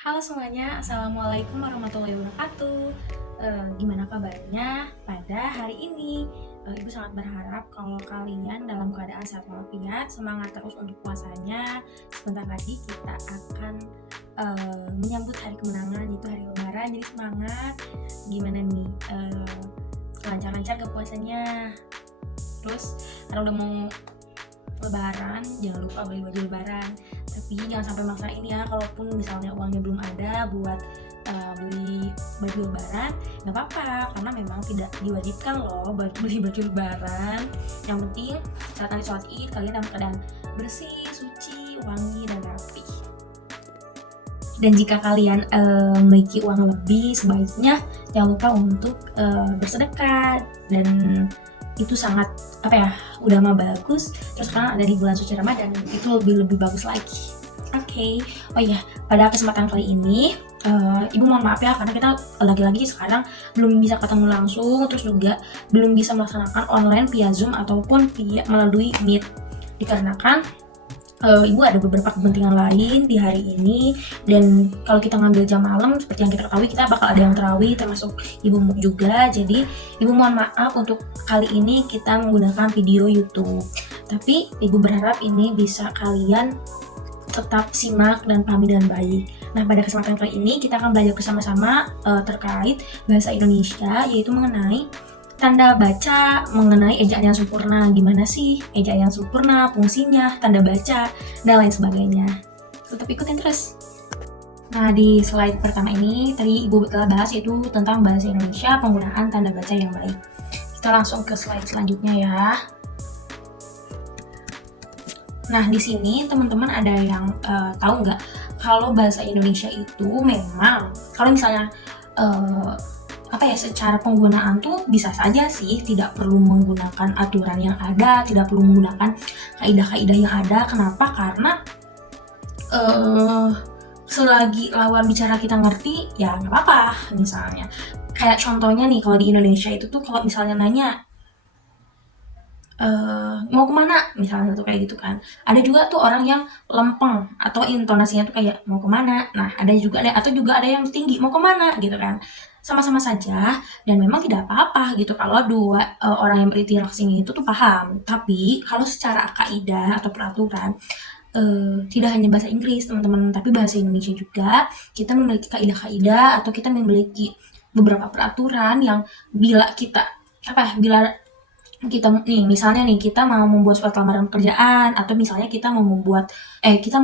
Halo semuanya, Assalamualaikum warahmatullahi wabarakatuh. Gimana kabarnya pada hari ini? Ibu sangat berharap kalau kalian dalam keadaan sehat walafiat, semangat terus untuk puasanya. Sebentar lagi kita akan menyambut hari kemenangan, yaitu hari Lebaran. Jadi semangat. Gimana nih? Lancar-lancar ke puasanya. Terus karena udah mau Lebaran, jangan lupa beli baju Lebaran. Tapi jangan sampai maksain ya, kalaupun misalnya uangnya belum ada buat beli baju Lebaran, nggak apa-apa, karena memang tidak diwajibkan loh beli baju Lebaran. Yang penting saat nanti sholat Id kalian dalam keadaan bersih, suci, wangi, dan rapi. Dan jika kalian memiliki uang lebih, sebaiknya jangan lupa untuk bersedekah, dan itu sangat udah mah bagus. Terus sekarang ada di bulan suci Ramadan, itu lebih bagus lagi. Oke. Oh iya, pada kesempatan kali ini ibu mohon maaf ya, karena kita lagi-lagi sekarang belum bisa ketemu langsung, terus juga belum bisa melaksanakan online via Zoom ataupun melalui Meet, dikarenakan ibu ada beberapa kepentingan lain di hari ini. Dan kalau kita ngambil jam malam, seperti yang kita ketahui, kita bakal ada yang terawih, termasuk ibu juga. Jadi ibu mohon maaf untuk kali ini kita menggunakan video YouTube, tapi ibu berharap ini bisa kalian tetap simak dan pahami dengan baik. Nah, pada kesempatan kali ini kita akan belajar bersama-sama terkait bahasa Indonesia, yaitu mengenai tanda baca, mengenai ejaan yang sempurna. Gimana sih ejaan yang sempurna, fungsinya, tanda baca, dan lain sebagainya. Tetap ikutin terus. Nah, di slide pertama ini tadi ibu telah bahas, yaitu tentang bahasa Indonesia, penggunaan tanda baca yang baik. Kita langsung ke slide selanjutnya ya. Nah, di sini teman-teman ada yang tahu nggak kalau bahasa Indonesia itu memang kalau misalnya secara penggunaan tuh bisa saja sih tidak perlu menggunakan aturan yang ada, tidak perlu menggunakan kaidah-kaidah yang ada. Kenapa? Karena selagi lawan bicara kita ngerti, ya nggak apa-apa. Misalnya kayak contohnya nih, kalau di Indonesia itu tuh kalau misalnya nanya mau kemana, misalnya tuh kayak gitu kan. Ada juga tuh orang yang lempeng atau intonasinya tuh kayak mau kemana. Nah, ada yang tinggi, mau kemana gitu kan. Sama-sama saja, dan memang tidak apa-apa gitu kalau dua orang yang berinteraksi itu tuh paham. Tapi kalau secara kaidah atau peraturan, tidak hanya bahasa Inggris teman-teman, tapi bahasa Indonesia juga, kita memiliki kaidah-kaidah atau kita memiliki beberapa peraturan yang bila kita nih, misalnya nih, kita mau membuat surat lamaran pekerjaan, atau misalnya kita mau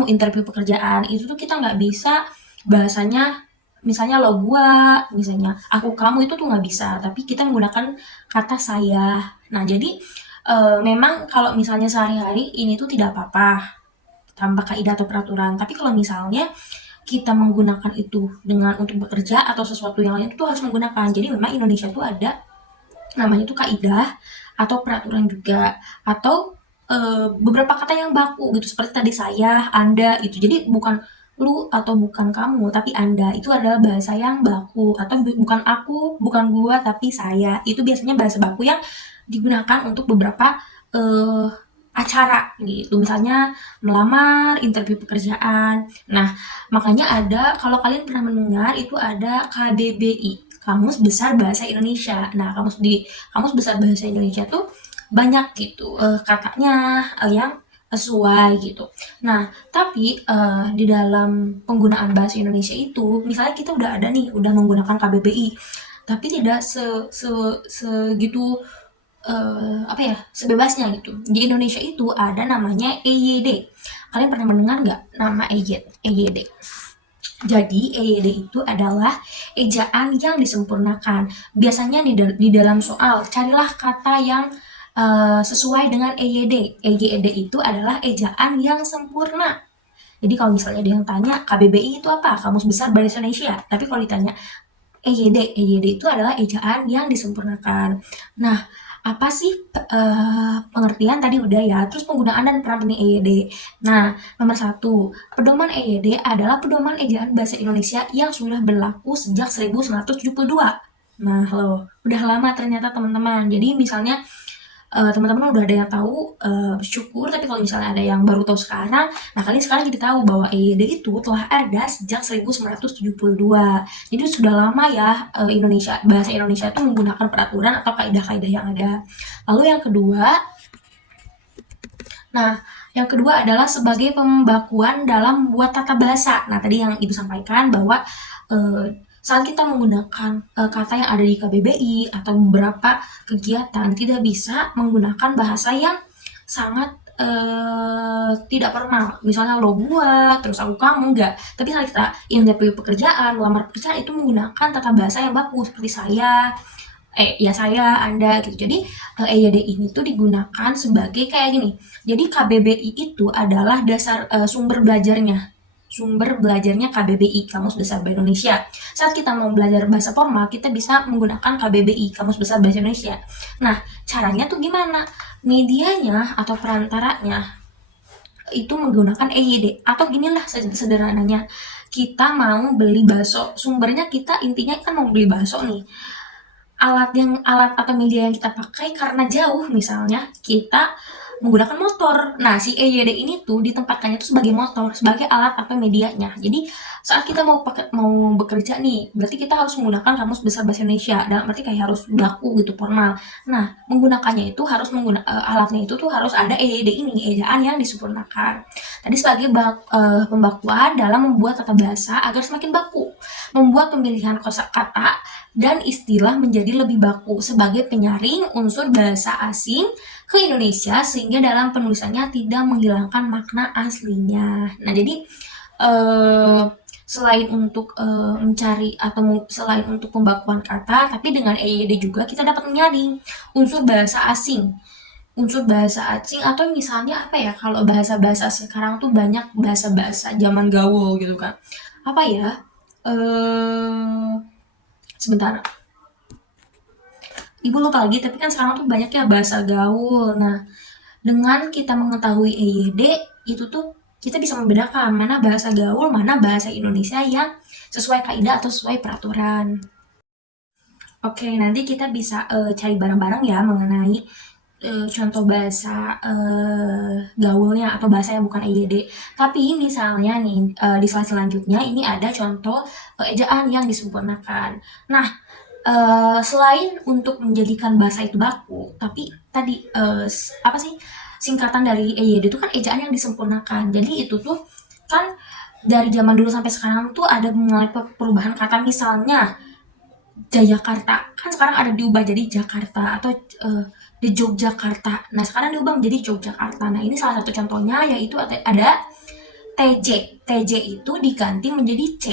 interview pekerjaan, itu tuh kita nggak bisa bahasanya misalnya lo gua, misalnya aku kamu, itu tuh nggak bisa, tapi kita menggunakan kata saya. Nah, jadi memang kalau misalnya sehari-hari ini tuh tidak apa-apa tanpa kaidah atau peraturan, tapi kalau misalnya kita menggunakan itu dengan untuk bekerja atau sesuatu yang lain, itu harus menggunakan. Jadi memang Indonesia tuh ada namanya itu kaidah atau peraturan juga, atau beberapa kata yang baku gitu, seperti tadi saya, anda itu. Jadi bukan lu atau bukan kamu, tapi anda, itu adalah bahasa yang baku. Atau bukan aku, bukan gua, tapi saya, itu biasanya bahasa baku yang digunakan untuk beberapa acara gitu, misalnya melamar, interview pekerjaan. Nah, makanya ada, kalau kalian pernah mendengar, itu ada KBBI, Kamus Besar Bahasa Indonesia. Nah, Kamus Besar Bahasa Indonesia tuh banyak gitu katanya yang sesuai gitu. Nah, tapi di dalam penggunaan bahasa Indonesia itu, misalnya kita udah menggunakan KBBI, tapi tidak segitu sebebasnya gitu. Di Indonesia itu ada namanya EYD. Kalian pernah mendengar nggak nama EYD? Jadi EYD itu adalah ejaan yang disempurnakan. Biasanya di dalam soal, carilah kata yang sesuai dengan EYD. EYD itu adalah ejaan yang sempurna. Jadi kalau misalnya ada yang tanya KBBI itu apa? Kamus Besar Bahasa Indonesia. Tapi kalau ditanya EYD itu adalah ejaan yang disempurnakan. Nah, apa sih pengertian tadi udah ya, terus penggunaan dan peran penting EYD. Nah, nomor 1, pedoman EYD adalah pedoman ejaan bahasa Indonesia yang sudah berlaku sejak 1972. Nah, udah lama ternyata teman-teman. Jadi misalnya teman-teman udah ada yang tahu, syukur, tapi kalau misalnya ada yang baru tahu sekarang, nah kalian sekarang jadi tahu bahwa EYD itu telah ada sejak 1972. Jadi sudah lama ya, bahasa Indonesia itu menggunakan peraturan atau kaidah-kaidah yang ada. Lalu yang kedua adalah sebagai pembakuan dalam membuat tata bahasa. Nah, tadi yang Ibu sampaikan bahwa saat kita menggunakan kata yang ada di KBBI atau beberapa kegiatan tidak bisa menggunakan bahasa yang sangat tidak formal, misalnya lo gua, terus aku kamu, enggak. Tapi saat kita interview pekerjaan, melamar pekerjaan itu menggunakan tata bahasa yang bagus seperti saya, Anda gitu. Jadi EYD ini tuh digunakan sebagai kayak gini. Jadi KBBI itu adalah dasar sumber belajarnya. Sumber belajarnya KBBI, Kamus Besar Bahasa Indonesia. Saat kita mau belajar bahasa formal, kita bisa menggunakan KBBI, Kamus Besar Bahasa Indonesia. Nah, caranya tuh gimana? Medianya atau perantaranya itu menggunakan EYD, atau ginilah sederhananya, kita mau beli bakso, sumbernya kita intinya kan mau beli bakso nih, alat atau media yang kita pakai karena jauh, misalnya kita menggunakan motor. Nah, si EYD ini tuh ditempatkannya tuh sebagai motor, sebagai alat atau medianya. Jadi saat kita mau bekerja nih, berarti kita harus menggunakan Kamus Besar Bahasa Indonesia. Dan berarti kayak harus baku gitu, formal. Nah, menggunakannya itu harus alatnya itu tuh harus ada EYD ini, ejaan yang disempurnakan. Tadi sebagai pembakuan dalam membuat tata bahasa agar semakin baku, membuat pemilihan kosakata dan istilah menjadi lebih baku sebagai penyaring unsur bahasa asing ke Indonesia sehingga dalam penulisannya tidak menghilangkan makna aslinya. Nah, jadi selain untuk mencari atau selain untuk pembakuan kata, tapi dengan EYD juga kita dapat menyaring unsur bahasa asing. Unsur bahasa asing atau misalnya apa ya, kalau bahasa-bahasa sekarang tuh banyak bahasa-bahasa zaman gaul gitu kan. Apa ya? Sebentar, Ibu lupa lagi, tapi kan sekarang tuh banyak ya bahasa gaul. Nah, dengan kita mengetahui EYD, itu tuh kita bisa membedakan mana bahasa gaul, mana bahasa Indonesia yang sesuai kaidah atau sesuai peraturan. Oke, nanti kita bisa cari bareng-bareng ya mengenai contoh bahasa gaulnya atau bahasa yang bukan EYD. Tapi misalnya nih di slide selanjutnya ini ada contoh ejaan yang disempurnakan. Nah, selain untuk menjadikan bahasa itu baku, tapi tadi apa sih singkatan dari EYD itu kan ejaan yang disempurnakan. Jadi itu tuh kan dari zaman dulu sampai sekarang tuh ada mengalami perubahan kata, misalnya Jayakarta kan sekarang ada diubah jadi Jakarta, atau di Yogyakarta. Nah, sekarang diubah menjadi Yogyakarta. Nah, ini salah satu contohnya, yaitu ada TJ. TJ itu diganti menjadi C.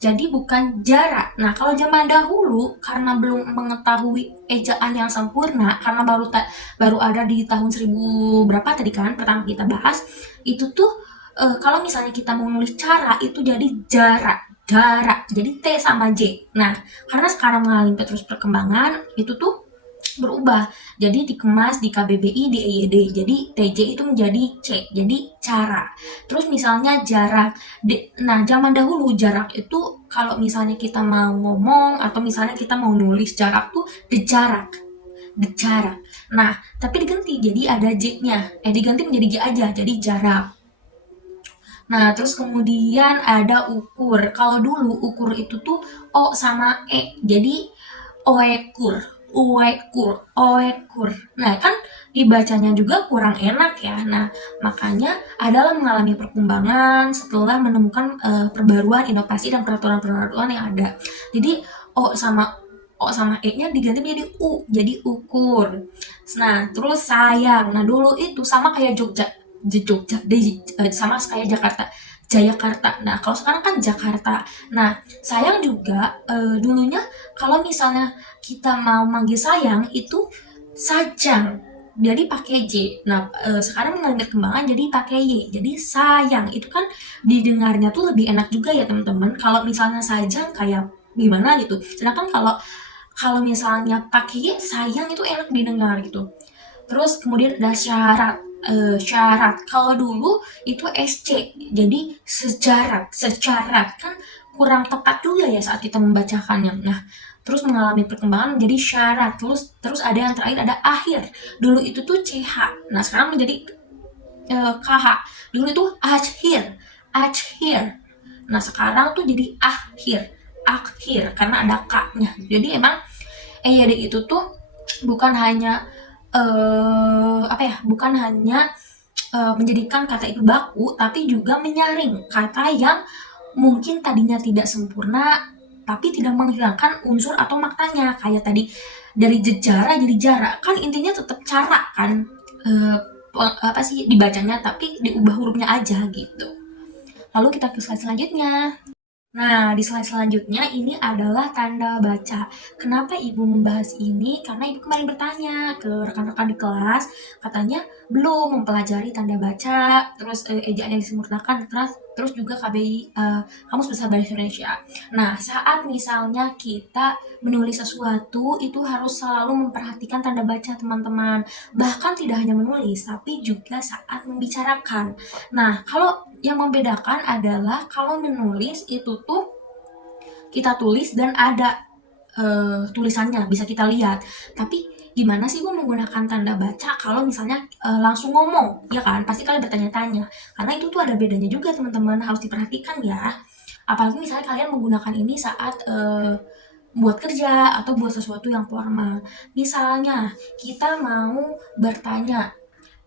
Jadi bukan jarak. Nah, kalau zaman dahulu karena belum mengetahui ejaan yang sempurna, karena baru ada di tahun 1000 berapa tadi kan pertama kita bahas, itu tuh kalau misalnya kita mau nulis cara itu jadi jarak. Jadi T sama J. Nah, karena sekarang mengalami terus perkembangan, itu tuh berubah. Jadi dikemas di KBBI, di EYD. Jadi TJ itu menjadi C. Jadi cara. Terus misalnya jarak. Nah, zaman dahulu jarak itu kalau misalnya kita mau ngomong atau misalnya kita mau nulis jarak tuh dejarak. Nah, tapi diganti jadi ada J-nya. Diganti menjadi J aja. Jadi jarak. Nah, terus kemudian ada ukur. Kalau dulu ukur itu tuh O sama E. Jadi oekur. Nah, kan dibacanya juga kurang enak ya. Nah, makanya adalah mengalami perkembangan setelah menemukan perbaruan, inovasi dan peraturan-peraturan yang ada. Jadi O sama E-nya diganti menjadi U, jadi ukur. Nah, terus sayang. Nah, dulu itu sama kayak sama kayak Jakarta. Jayakarta. Nah, kalau sekarang kan Jakarta. Nah, sayang juga dulunya kalau misalnya kita mau manggil sayang itu sajang. Jadi pakai J. Nah, sekarang mengalami perkembangan jadi pakai Y. Jadi sayang. Itu kan didengarnya tuh lebih enak juga ya, teman-teman. Kalau misalnya sajang kayak gimana gitu. Sedangkan kalau misalnya pakai Y, sayang itu enak didengar gitu. Terus kemudian ada syarat. Kalau dulu itu SC, jadi secara kan kurang tepat juga ya saat kita membacakannya. Nah, terus mengalami perkembangan menjadi syarat, terus ada yang terakhir ada akhir. Dulu itu tuh CH, nah sekarang menjadi KH. Dulu itu akhir. Nah sekarang tuh jadi akhir karena ada K-nya. Jadi emang EYD itu tuh bukan hanya bukan hanya menjadikan kata itu baku, tapi juga menyaring kata yang mungkin tadinya tidak sempurna tapi tidak menghilangkan unsur atau maknanya. Kayak tadi dari jejara jadi jarak, kan intinya tetap cara kan, dibacanya, tapi diubah hurufnya aja gitu. Lalu kita ke slide selanjutnya. Nah, di slide selanjutnya ini adalah tanda baca. Kenapa Ibu membahas ini? Karena Ibu kemarin bertanya ke rekan-rekan di kelas, katanya belum mempelajari tanda baca, terus ejaan yang disempurnakan, terus juga KBI, Kamus Besar Bahasa Indonesia. Nah, saat misalnya kita menulis sesuatu, itu harus selalu memperhatikan tanda baca, teman-teman. Bahkan tidak hanya menulis, tapi juga saat membicarakan. Nah, kalau yang membedakan adalah kalau menulis itu tuh kita tulis dan ada tulisannya bisa kita lihat. Tapi gimana sih gue menggunakan tanda baca kalau misalnya langsung ngomong, ya kan? Pasti kalian bertanya-tanya. Karena itu tuh ada bedanya juga teman-teman, harus diperhatikan ya. Apalagi misalnya kalian menggunakan ini saat buat kerja atau buat sesuatu yang formal. Misalnya kita mau bertanya,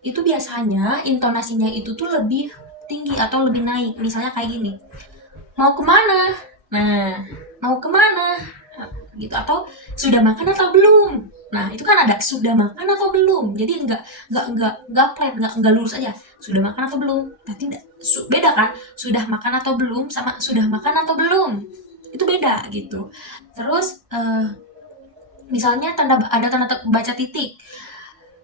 itu biasanya intonasinya itu tuh lebih tinggi atau lebih naik. Misalnya kayak gini, mau kemana? Nah, mau kemana? Gitu. Atau sudah makan atau belum? Nah, itu kan ada sudah makan atau belum. Jadi nggak plan, nggak lurus aja. Sudah makan atau belum? Nanti beda kan? Sudah makan atau belum sama sudah makan atau belum? Itu beda gitu. Terus misalnya ada tanda baca titik.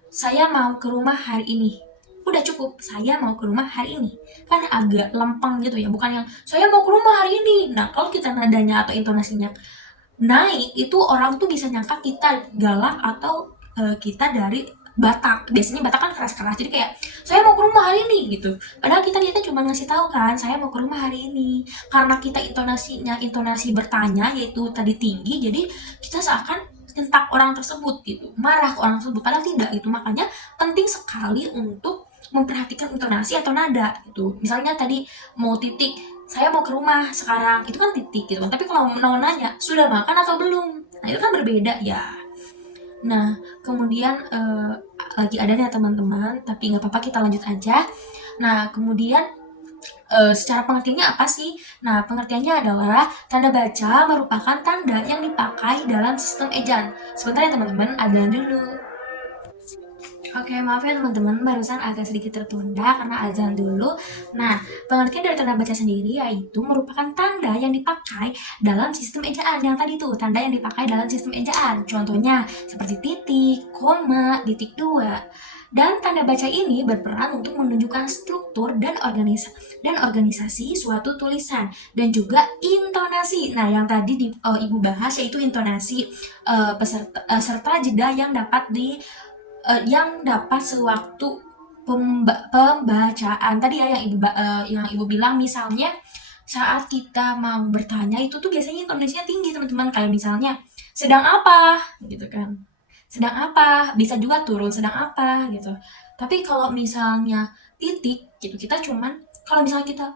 Saya mau ke rumah hari ini. Udah cukup, saya mau ke rumah hari ini. Kan agak lempeng gitu ya, bukan yang saya mau ke rumah hari ini. Nah, kalau kita nadanya atau intonasinya naik, itu orang tuh bisa nyangka kita galak atau kita dari Batak. Biasanya Batak kan keras-keras, jadi kayak saya mau ke rumah hari ini gitu. Padahal kita cuma ngasih tahu kan, saya mau ke rumah hari ini. Karena kita intonasi bertanya, yaitu tadi tinggi, jadi kita seakan nyentak orang tersebut gitu, marah ke orang tersebut, padahal tidak gitu. Makanya penting sekali untuk memperhatikan intonasi atau nada gitu. Misalnya tadi mau titik, saya mau ke rumah sekarang, itu kan titik gitu kan. Tapi kalau mau nanya sudah makan atau belum, nah itu kan berbeda ya. Nah kemudian lagi ada nih teman-teman, tapi nggak apa-apa, kita lanjut aja. Nah kemudian secara pengertiannya apa sih? Nah, pengertiannya adalah tanda baca merupakan tanda yang dipakai dalam sistem ejaan. Sebentar ya teman-teman, ada dulu. Oke, maaf ya teman-teman, barusan agak sedikit tertunda karena azan dulu. Nah, pengertian dari tanda baca sendiri yaitu merupakan tanda yang dipakai dalam sistem ejaan. Yang tadi tuh, tanda yang dipakai dalam sistem ejaan. Contohnya, seperti titik, koma, titik dua. Dan tanda baca ini berperan untuk menunjukkan struktur dan organisasi suatu tulisan dan juga intonasi. Nah, yang tadi Ibu bahas yaitu intonasi serta jeda yang dapat sewaktu pembacaan. Tadi ya yang ibu bilang, misalnya saat kita mau bertanya itu tuh biasanya intonasinya tinggi teman-teman, kayak misalnya sedang apa gitu kan, sedang apa, bisa juga turun sedang apa gitu. Tapi kalau misalnya titik gitu, kita cuman kalau misalnya kita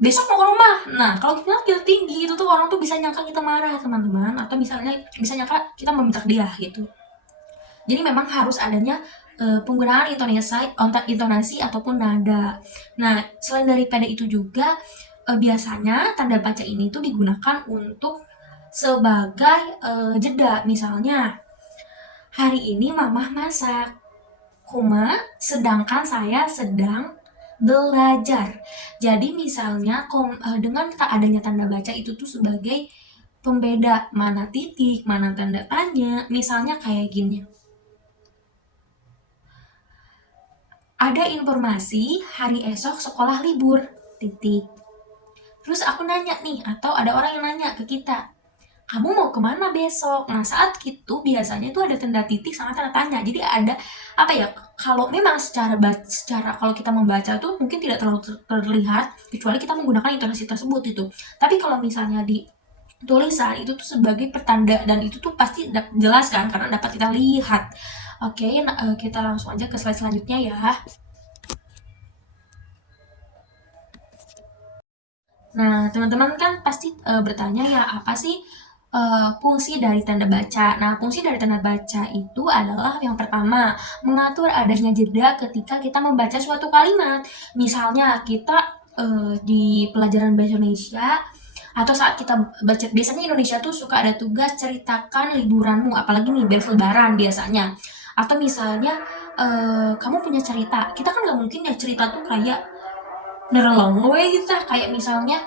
besok mau ke rumah, nah kalau kita tinggi itu tuh orang tuh bisa nyangka kita marah teman-teman, atau misalnya bisa nyangka kita meminta dia gitu. Jadi memang harus adanya penggunaan intonasi ataupun nada. Nah, selain daripada itu juga biasanya tanda baca ini tuh digunakan untuk sebagai jeda. Misalnya, hari ini mamah masak, sedangkan saya sedang belajar. Jadi misalnya dengan adanya tanda baca itu tuh sebagai pembeda mana titik, mana tanda tanya. Misalnya kayak gini. Ada informasi hari esok sekolah libur, titik. Terus aku nanya nih, atau ada orang yang nanya ke kita, kamu mau kemana besok? Nah saat itu biasanya itu ada tanda titik sama tanda tanya. Jadi ada kalau memang secara kalau kita membaca tuh mungkin tidak terlalu terlihat kecuali kita menggunakan intonasi tersebut itu. Tapi kalau misalnya di tulisan itu tuh sebagai pertanda, dan itu tuh pasti jelas kan karena dapat kita lihat. Oke, nah, kita langsung aja ke slide selanjutnya ya. Nah, teman-teman kan pasti bertanya ya, apa sih fungsi dari tanda baca? Nah, fungsi dari tanda baca itu adalah yang pertama, mengatur adanya jeda ketika kita membaca suatu kalimat. Misalnya kita di pelajaran bahasa Indonesia atau saat kita baca, biasanya Indonesia tuh suka ada tugas ceritakan liburanmu, apalagi nih beres lebaran biasanya. Atau misalnya kamu punya cerita, kita kan nggak mungkin ya cerita tuh kayak nerelong we gitu, kayak misalnya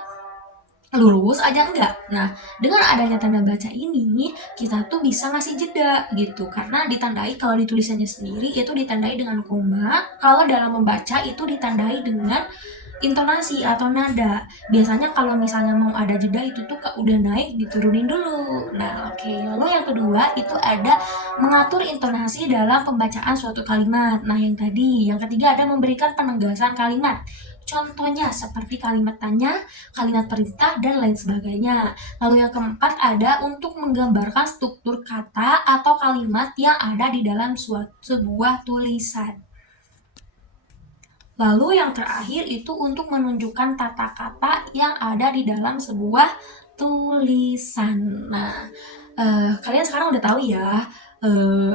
lurus aja enggak. Nah, dengan adanya tanda baca ini, kita tuh bisa ngasih jeda gitu. Karena ditandai, kalau ditulisannya sendiri itu ditandai dengan koma, kalau dalam membaca itu ditandai dengan intonasi atau nada. Biasanya kalau misalnya mau ada jeda itu tuh udah naik diturunin dulu. Nah, oke. Lalu yang kedua itu ada mengatur intonasi dalam pembacaan suatu kalimat. Nah, yang tadi, yang ketiga ada memberikan penegasan kalimat. Contohnya seperti kalimat tanya, kalimat perintah, dan lain sebagainya. Lalu yang keempat ada untuk menggambarkan struktur kata atau kalimat yang ada di dalam sebuah tulisan. Lalu yang terakhir itu untuk menunjukkan tata kata yang ada di dalam sebuah tulisan. Nah, kalian sekarang udah tahu ya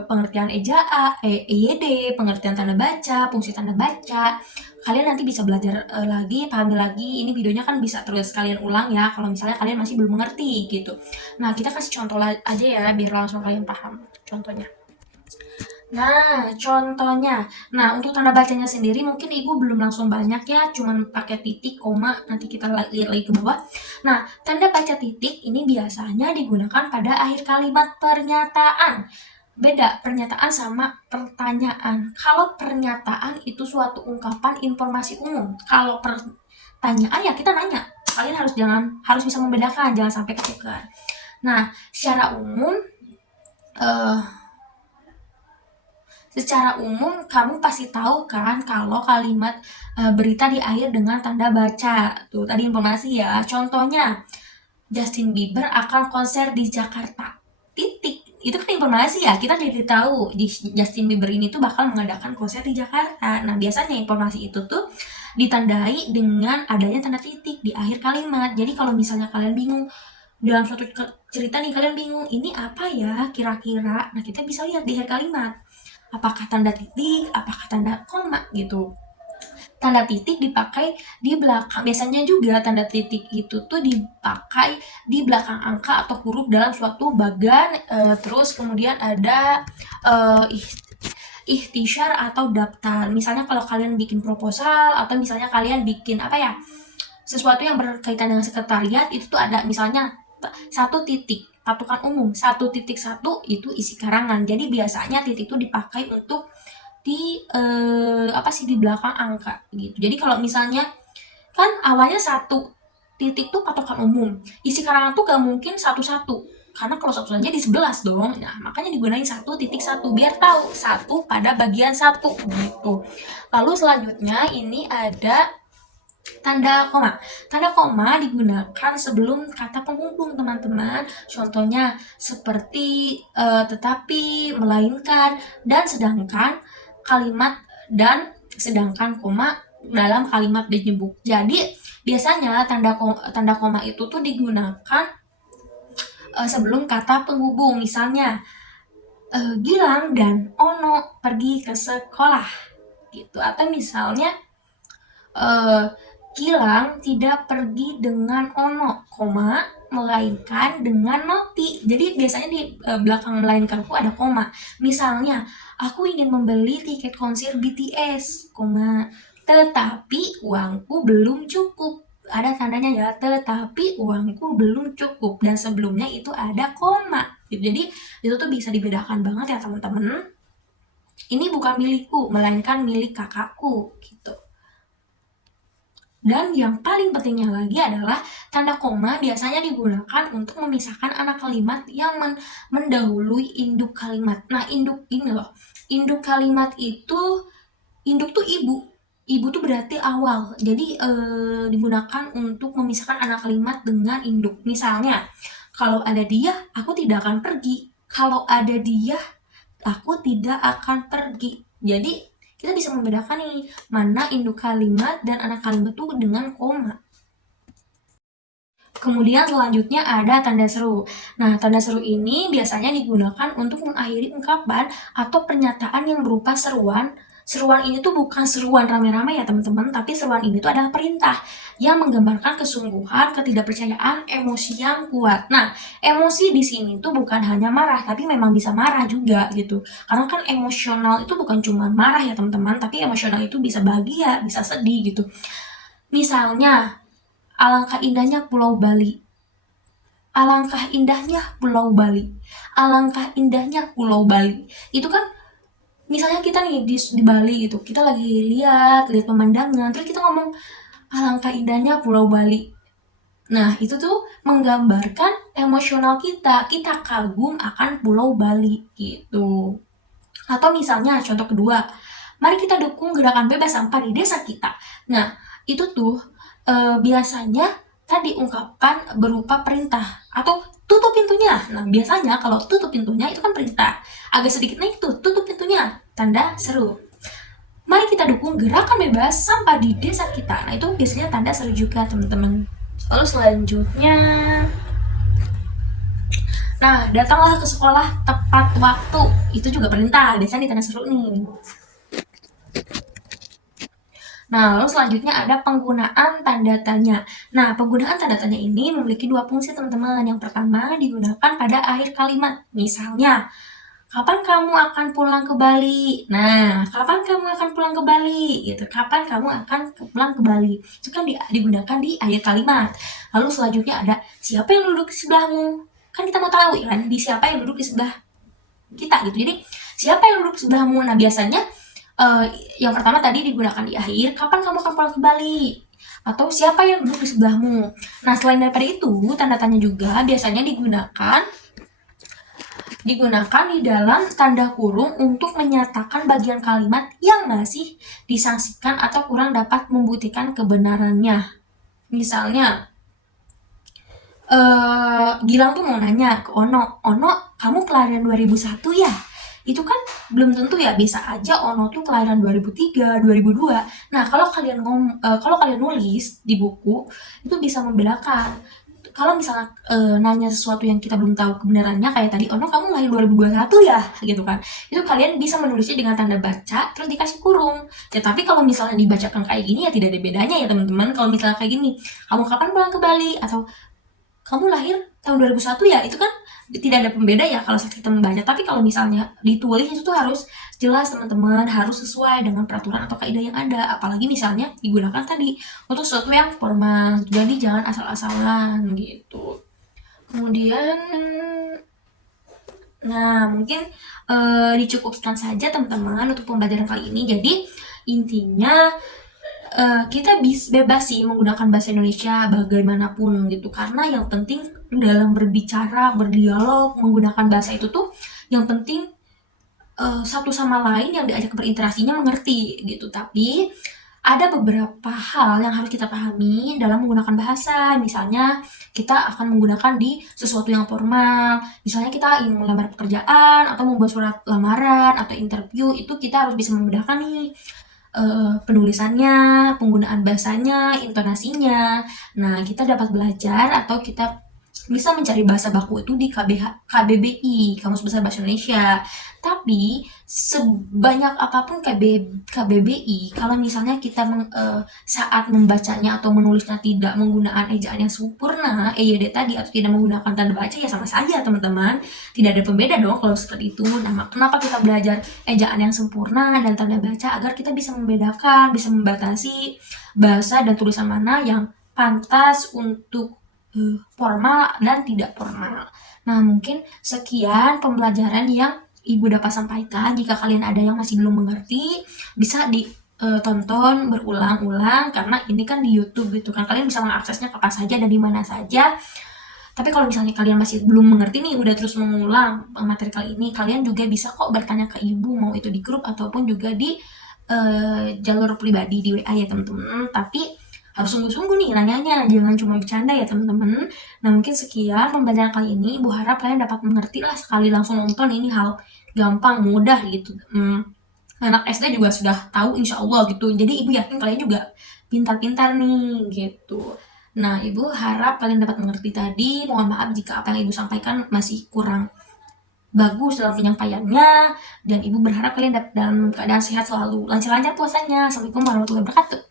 pengertian ejaa, EYD, pengertian tanda baca, fungsi tanda baca. Kalian nanti bisa belajar lagi, pahami lagi. Ini videonya kan bisa terus kalian ulang ya kalau misalnya kalian masih belum mengerti gitu. Nah, kita kasih contoh aja ya biar langsung kalian paham contohnya. Nah, contohnya. Nah, untuk tanda bacanya sendiri mungkin Ibu belum langsung banyak ya, cuman pakai titik, koma, nanti kita lihat lagi ke bawah. Nah, tanda baca titik ini biasanya digunakan pada akhir kalimat pernyataan. Beda pernyataan sama pertanyaan. Kalau pernyataan itu suatu ungkapan informasi umum. Kalau pertanyaan ya kita nanya. Kalian harus bisa membedakan, jangan sampai ketukar. Nah, secara umum kamu pasti tahu kan kalau kalimat berita diakhiri dengan tanda baca. Tuh tadi informasi ya. Contohnya Justin Bieber akan konser di Jakarta. Titik. Itu kan informasi ya. Kita jadi tahu Justin Bieber ini tuh bakal mengadakan konser di Jakarta. Nah, biasanya informasi itu tuh ditandai dengan adanya tanda titik di akhir kalimat. Jadi kalau misalnya kalian bingung dalam suatu cerita nih, kalian bingung ini apa ya kira-kira. Nah, kita bisa lihat di akhir kalimat. Apakah tanda titik, apakah tanda koma gitu. Tanda titik dipakai di belakang, biasanya juga tanda titik itu tuh dipakai di belakang angka atau huruf dalam suatu bagan. Terus kemudian ada ikhtisyar atau daftar. Misalnya kalau kalian bikin proposal atau misalnya kalian bikin apa ya, sesuatu yang berkaitan dengan sekretariat, itu tuh ada misalnya satu titik patokan umum 1.1 itu isi karangan. Jadi biasanya titik itu dipakai untuk di di belakang angka gitu. Jadi kalau misalnya kan awalnya 1 titik tuh patokan umum, isi karangan tuh gak mungkin 1-1 karena kalau 1 saja di 11 dong. Nah, makanya digunain 1.1 biar tahu 1 pada bagian 1 gitu. Lalu selanjutnya ini ada tanda koma. Tanda koma digunakan sebelum kata penghubung, teman-teman. Contohnya seperti tetapi, melainkan, dan sedangkan kalimat dan sedangkan koma dalam kalimat penyebut. Jadi biasanya tanda koma itu tuh digunakan sebelum kata penghubung. Misalnya Gilang dan Ono pergi ke sekolah gitu. Atau misalnya Gilang tidak pergi dengan Ono, koma, melainkan dengan Noti. Jadi biasanya di belakang melainkan itu ada koma. Misalnya, aku ingin membeli tiket konser BTS, koma, tetapi uangku belum cukup. Ada tandanya ya, tetapi uangku belum cukup. Dan sebelumnya itu ada koma. Jadi itu tuh bisa dibedakan banget ya teman-teman. Ini bukan milikku, melainkan milik kakakku gitu. Dan yang paling pentingnya lagi adalah tanda koma biasanya digunakan untuk memisahkan anak kalimat yang mendahului induk kalimat. Nah, induk ini loh. Induk kalimat itu, induk tuh ibu. Ibu tuh berarti awal. Jadi digunakan untuk memisahkan anak kalimat dengan induk. Misalnya, Kalau ada dia, aku tidak akan pergi. Kalau ada dia, aku tidak akan pergi. Jadi kita bisa membedakan nih mana induk kalimat dan anak kalimat itu dengan koma. Kemudian selanjutnya ada tanda seru. Nah, tanda seru ini biasanya digunakan untuk mengakhiri ungkapan atau pernyataan yang berupa seruan. Seruan ini tuh bukan seruan rame-rame ya teman-teman, tapi seruan ini tuh adalah perintah yang menggambarkan kesungguhan, ketidakpercayaan, emosi yang kuat. Nah, emosi di sini tuh bukan hanya marah, tapi memang bisa marah juga gitu. Karena kan emosional itu bukan cuma marah ya teman-teman, tapi emosional itu bisa bahagia, bisa sedih gitu. Misalnya, alangkah indahnya Pulau Bali. Alangkah indahnya Pulau Bali. Alangkah indahnya Pulau Bali. Itu kan misalnya kita nih di Bali gitu. Kita lagi lihat pemandangan, terus kita ngomong alangkah indahnya Pulau Bali. Nah, itu tuh menggambarkan emosional kita. Kita kagum akan Pulau Bali gitu. Atau misalnya contoh kedua, mari kita dukung gerakan bebas sampah di desa kita. Nah, itu tuh biasanya tadi ungkapan berupa perintah atau tutup pintunya. Nah, biasanya kalau tutup pintunya itu kan perintah. Agak sedikit naik tuh, tutup pintunya, tanda seru. Mari kita dukung gerakan bebas sampah di desa kita. Nah, itu biasanya tanda seru juga, teman-teman. Lalu selanjutnya, nah, datanglah ke sekolah tepat waktu. Itu juga perintah, biasanya di tanda seru nih. Nah, lalu selanjutnya ada penggunaan tanda tanya. Nah, penggunaan tanda tanya ini memiliki dua fungsi, teman-teman. Yang pertama, digunakan pada akhir kalimat. Misalnya, kapan kamu akan pulang ke Bali? Nah, kapan kamu akan pulang ke Bali? Gitu. Kapan kamu akan pulang ke Bali? Itu kan digunakan di akhir kalimat. Lalu selanjutnya ada, siapa yang duduk di sebelahmu? Kan kita mau tahu ya kan, di siapa yang duduk di sebelah kita gitu. Jadi, siapa yang duduk di sebelahmu? Nah, biasanya yang pertama tadi digunakan di akhir, kapan kamu akan pulang ke Bali? Atau siapa yang duduk di sebelahmu? Nah, selain daripada itu, tanda tanya juga biasanya digunakan di dalam tanda kurung untuk menyatakan bagian kalimat yang masih disangsikan atau kurang dapat membuktikan kebenarannya. Misalnya, Gilang tuh mau nanya ke Ono, kamu kelahiran 2001 ya? Itu kan belum tentu ya, bisa aja Ono tuh kelahiran 2003, 2002. Nah, kalau kalian nulis di buku, itu bisa membedakan. Kalau misalnya nanya sesuatu yang kita belum tahu kebenarannya, kayak tadi, Ono kamu lahir 2021 ya? Gitu kan. Itu kalian bisa menulisnya dengan tanda baca, terus dikasih kurung. Ya, tapi kalau misalnya dibacakan kayak gini ya tidak ada bedanya ya teman-teman. Kalau misalnya kayak gini, kamu kapan pulang ke Bali? Atau kamu lahir tahun 2001 ya, itu kan tidak ada pembeda ya kalau kita membaca. Tapi kalau misalnya ditulis itu tuh harus jelas teman-teman, harus sesuai dengan peraturan atau kaidah yang ada. Apalagi misalnya digunakan tadi untuk sesuatu yang formal, jadi jangan asal-asalan gitu. Kemudian, nah mungkin dicukupkan saja teman-teman untuk pembelajaran kali ini. Jadi intinya kita bebas sih menggunakan bahasa Indonesia bagaimanapun gitu, karena yang penting dalam berbicara, berdialog, menggunakan bahasa itu tuh yang penting satu sama lain yang diajak berinteraksinya mengerti gitu. Tapi ada beberapa hal yang harus kita pahami dalam menggunakan bahasa. Misalnya kita akan menggunakan di sesuatu yang formal. Misalnya kita ingin melamar pekerjaan atau membuat surat lamaran atau interview, itu kita harus bisa membedakan nih penulisannya, penggunaan bahasanya, intonasinya. Nah, kita dapat belajar atau kita bisa mencari bahasa baku itu di KBBI, Kamus Besar Bahasa Indonesia. Tapi sebanyak apapun KBBI, kalau misalnya kita saat membacanya atau menulisnya tidak menggunakan ejaan yang sempurna, EYD tadi, atau tidak menggunakan tanda baca, ya sama saja teman-teman. Tidak ada pembeda dong kalau seperti itu. Nah, kenapa kita belajar ejaan yang sempurna dan tanda baca? Agar kita bisa membedakan, bisa membatasi bahasa dan tulisan mana yang pantas untuk formal dan tidak formal. Nah, mungkin sekian pembelajaran yang Ibu dapat sampaikan. Jika kalian ada yang masih belum mengerti, bisa ditonton berulang-ulang, karena ini kan di YouTube gitu kan. Kalian bisa mengaksesnya kapan saja dan di mana saja. Tapi kalau misalnya kalian masih belum mengerti nih, udah terus mengulang materi kali ini, kalian juga bisa kok bertanya ke Ibu, mau itu di grup ataupun juga di jalur pribadi di WA ya teman-teman. Tapi harus sungguh-sungguh nih nanyanya, jangan cuma bercanda ya teman-teman. Nah mungkin sekian pembelajaran kali ini, Ibu harap kalian dapat mengerti lah sekali langsung nonton, ini hal gampang, mudah gitu. Anak SD juga sudah tahu insya Allah gitu, jadi Ibu yakin kalian juga pintar-pintar nih gitu. Nah Ibu harap kalian dapat mengerti tadi, mohon maaf jika apa yang Ibu sampaikan masih kurang bagus dalam penyampaiannya, dan Ibu berharap kalian dalam keadaan sehat selalu, lancar-lancar puasanya. Assalamualaikum warahmatullahi wabarakatuh.